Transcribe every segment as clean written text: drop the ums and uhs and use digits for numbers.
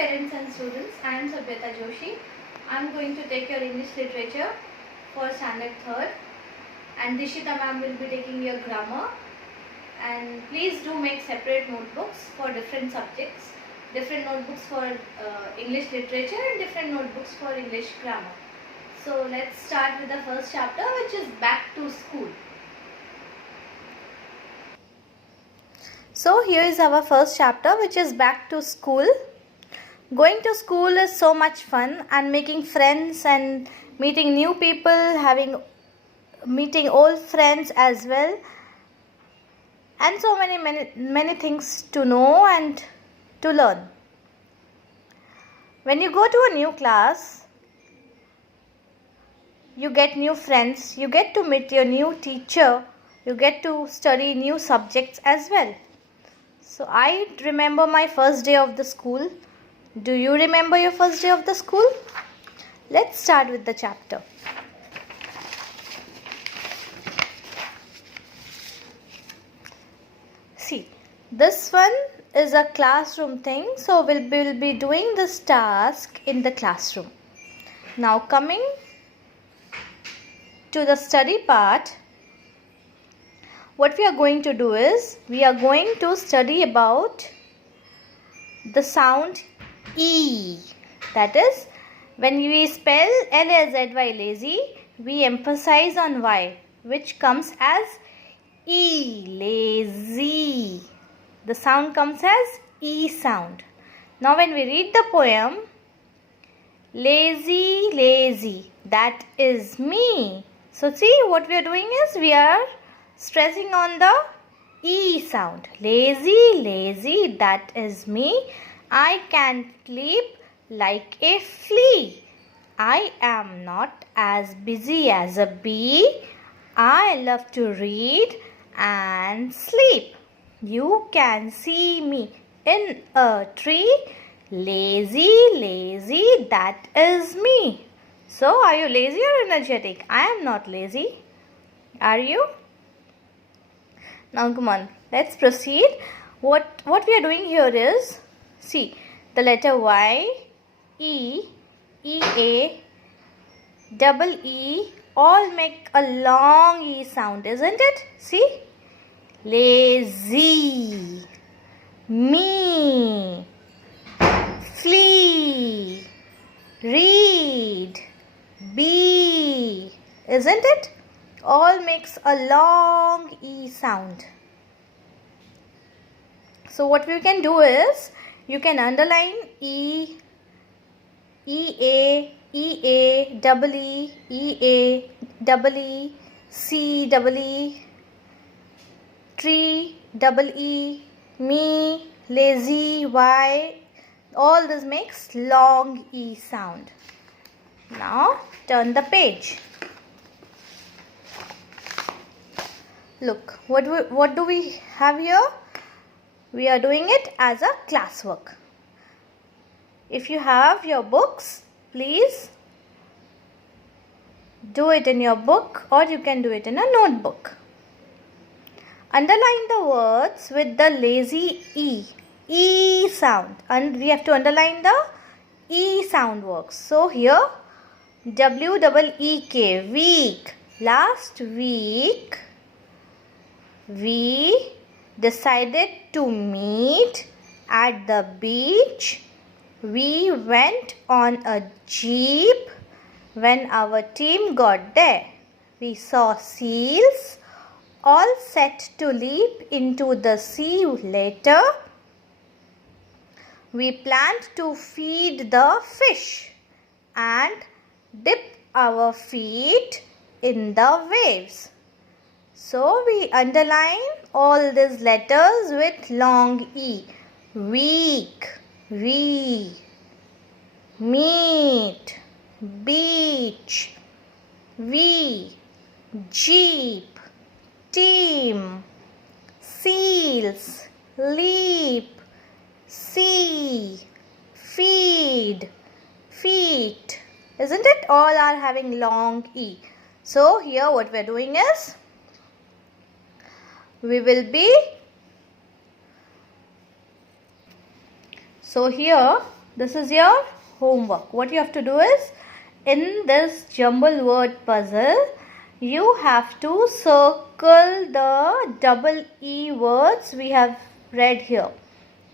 parents and students. I am Sabhyata Joshi. I am going to take your English literature for standard 3rd, and Dishita ma'am will be taking your grammar. And please do make separate notebooks for different subjects, different notebooks for English literature and different notebooks for English grammar. So let's start with the first chapter, which is Back to School. So here is our first chapter, which is Back to School. Going to school is so much fun, and making friends and meeting new people, meeting old friends as well, and so many things to know and to learn. When you go to a new class, you get new friends, you get to meet your new teacher, you get to study new subjects as well. So I remember my first day of the school. Do you remember your first day of the school? Let's start with the chapter. See, this one is a classroom thing, so we'll be doing this task in the classroom. Now coming to the study part, what we are going to do is, we are going to study about the sound E. That is, when we spell L-A-Z-Y, lazy, we emphasize on Y, which comes as E, lazy. The sound comes as E sound. Now when we read the poem, lazy, lazy, that is me. So see, what we are doing is, we are stressing on the E sound. Lazy, lazy, that is me. I can leap like a flea. I am not as busy as a bee. I love to read and sleep. You can see me in a tree. Lazy, lazy, that is me. So, are you lazy or energetic? I am not lazy. Are you? Now come on, let's proceed. What we are doing here is, see, the letter Y, E, E-A, double E, all make a long E sound, isn't it? See? Lazy, me, flee, read, be, isn't it? All makes a long E sound. So what we can do is, you can underline E, E-A, E-A, double E, E-A, double E, C, double E, tree, double E, me, lazy, Y. All this makes long E sound. Now turn the page. Look, what do we have here? We are doing it as a classwork. If you have your books, please do it in your book, or you can do it in a notebook. Underline the words with the lazy E sound, and we have to underline the E sound works. So here, W-E-E-K, week. Last week, we decided to meet at the beach. We went on a jeep. When our team got there, we saw seals, all set to leap into the sea later. We planned to feed the fish and dip our feet in the waves. So we underline all these letters with long E. Week, we, meet, beach, we, jeep, team, seals, leap, sea, feed, feet. Isn't it? All are having long E. So here what we are doing is, we will be, so here this is your homework. What you have to do is, in this jumble word puzzle, you have to circle the double E words we have read here.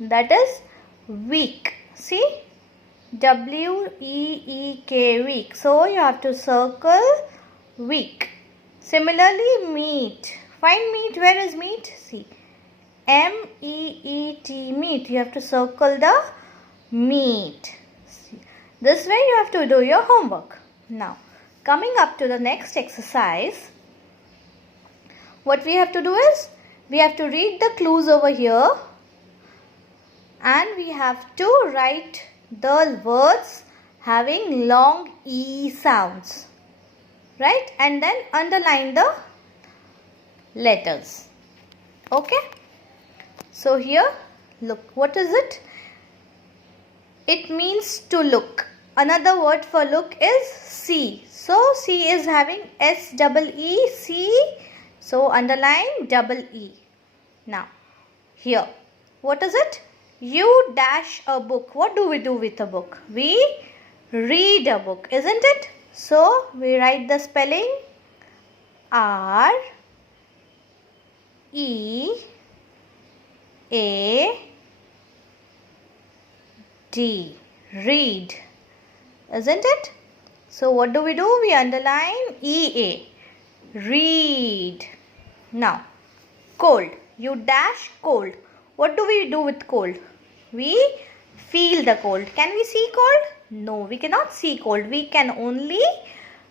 That is week. See? W-E-E-K, week. So you have to circle week. Similarly, meat. Find meat. Where is meat? See. M-E-E-T, meat. You have to circle the meat. See. This way you have to do your homework. Now, coming up to the next exercise, what we have to do is, we have to read the clues over here and we have to write the words having long E sounds, right? And then underline the letters. Okay? So here, look, what is it? It means to look. Another word for look is see. So see is having S-double-E, see. So underline double E. Now, here, what is it? You dash a book. What do we do with a book? We read a book, isn't it? So we write the spelling R-E-A-D. Read, isn't it? So what do? We underline E-A. Read. Now, cold. You dash cold. What do we do with cold? We feel the cold. Can we see cold? No, we cannot see cold. We can only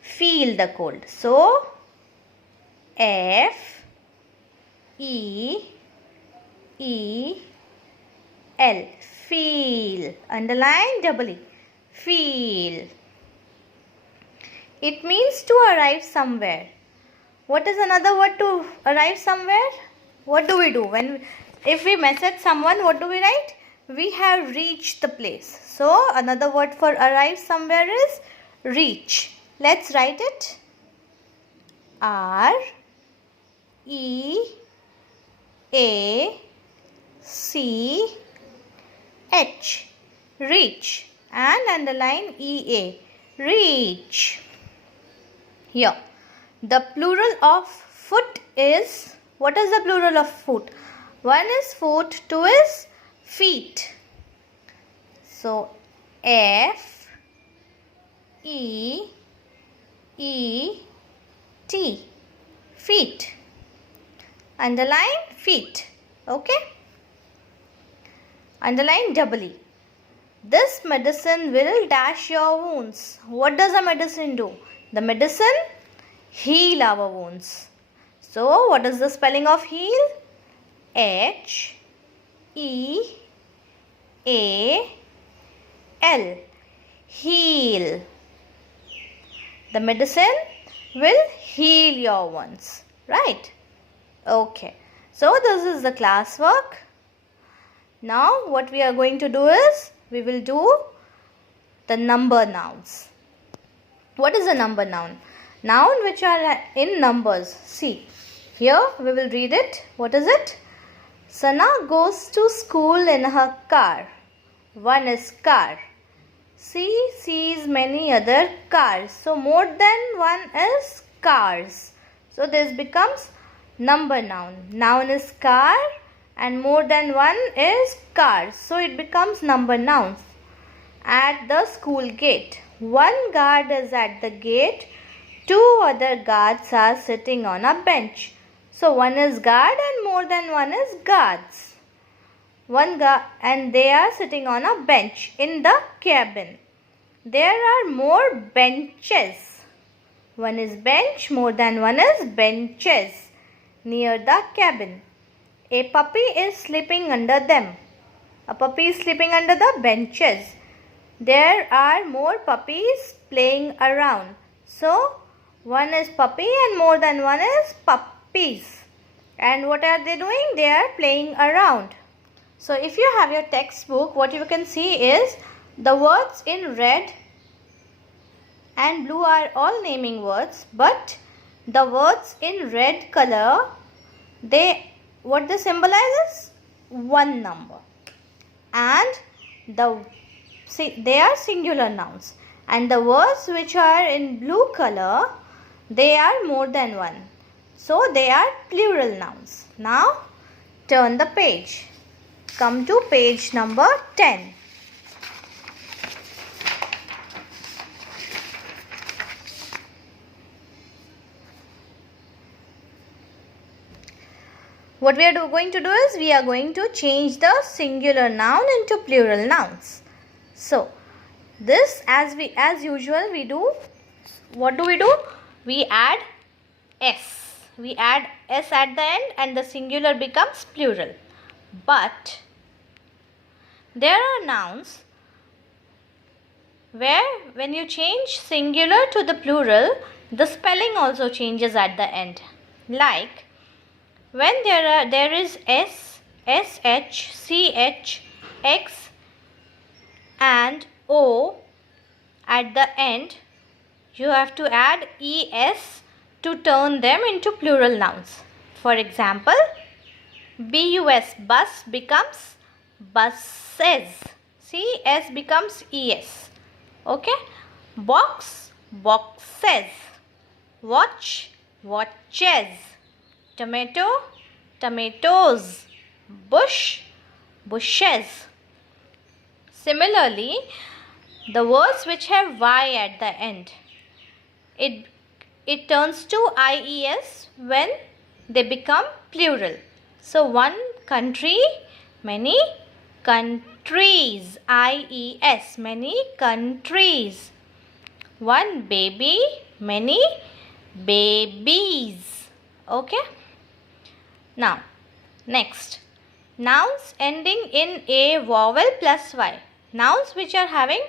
feel the cold. So, F-E-E-L. Feel. Underline double E. Feel. It means to arrive somewhere. What is another word to arrive somewhere? What do we do? If we message someone, what do we write? We have reached the place. So, another word for arrive somewhere is reach. Let's write it. R-E-A-C-H. Reach. And underline E-A. Reach. Here. The plural of foot is, what is the plural of foot? One is foot, two is feet. So, F-E-E-T. Feet. Underline feet. Okay? Underline double E. This medicine will dash your wounds. What does a medicine do? The medicine heal our wounds. So, what is the spelling of heal? H-E-A-L. Heal. The medicine will heal your wounds. Right? Okay. So, this is the classwork. Now, what we are going to do is, we will do the number nouns. What is a number noun? Noun which are in numbers. See, here we will read it. What is it? Sana goes to school in her car. One is car. She sees many other cars. So, more than one is cars. So, this becomes number noun. Noun is car and more than one is cars. So, it becomes number nouns. At the school gate. One guard is at the gate. Two other guards are sitting on a bench. So, one is guard and more than one is guards. One guard and they are sitting on a bench in the cabin. There are more benches. One is bench, more than one is benches near the cabin. A puppy is sleeping under them. A puppy is sleeping under the benches. There are more puppies playing around. So, one is puppy and more than one is puppies. And what are they doing? They are playing around. So, if you have your textbook, what you can see is the words in red and blue are all naming words. But the words in red color, what they symbolize is one number. And the they are singular nouns, and the words which are in blue color, they are more than one, so they are plural nouns. Now turn the page. Come to page number 10. What we are going to do is we are going to change the singular noun into plural nouns. So this, as usual we do, what do? We add s. We add s at the end and the singular becomes plural. But there are nouns where when you change singular to the plural, the spelling also changes at the end. Like when there is s, sh, ch, x and o at the end, you have to add es to turn them into plural nouns. For example, bus, bus becomes buses. See, s becomes es. Okay. Box, boxes. Watch, watches. Tomato, tomatoes. Bush, bushes. Similarly, the words which have y at the end, it turns to ies when they become plural. So one country, many countries. IES, many countries. One baby, many babies. Okay. Now, next, nouns ending in a vowel plus y. Nouns which are having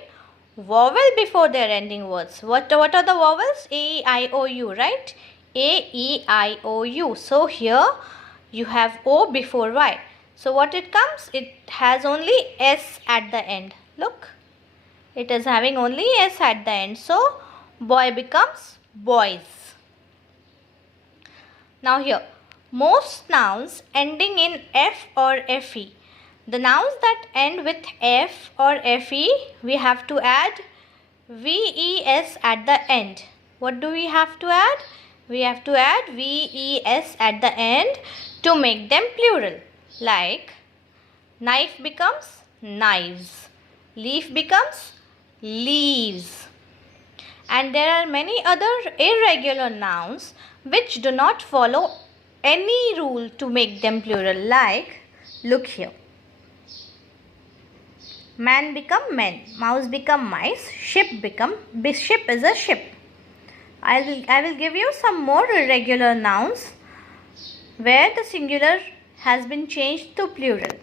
vowel before their ending words. What are the vowels? A, E, I, O, U, right? A, E, I, O, U. So here you have O before Y. So what it comes? It has only S at the end. Look, it is having only S at the end. So boy becomes boys. Now here, most nouns ending in F or FE. The nouns that end with F or FE, we have to add VES at the end. What do we have to add? We have to add VES at the end to make them plural. Like knife becomes knives, leaf becomes leaves. And there are many other irregular nouns which do not follow any rule to make them plural. Like, look here. Man become men, mouse become mice, ship is a ship. I will give you some more irregular nouns where the singular has been changed to plural.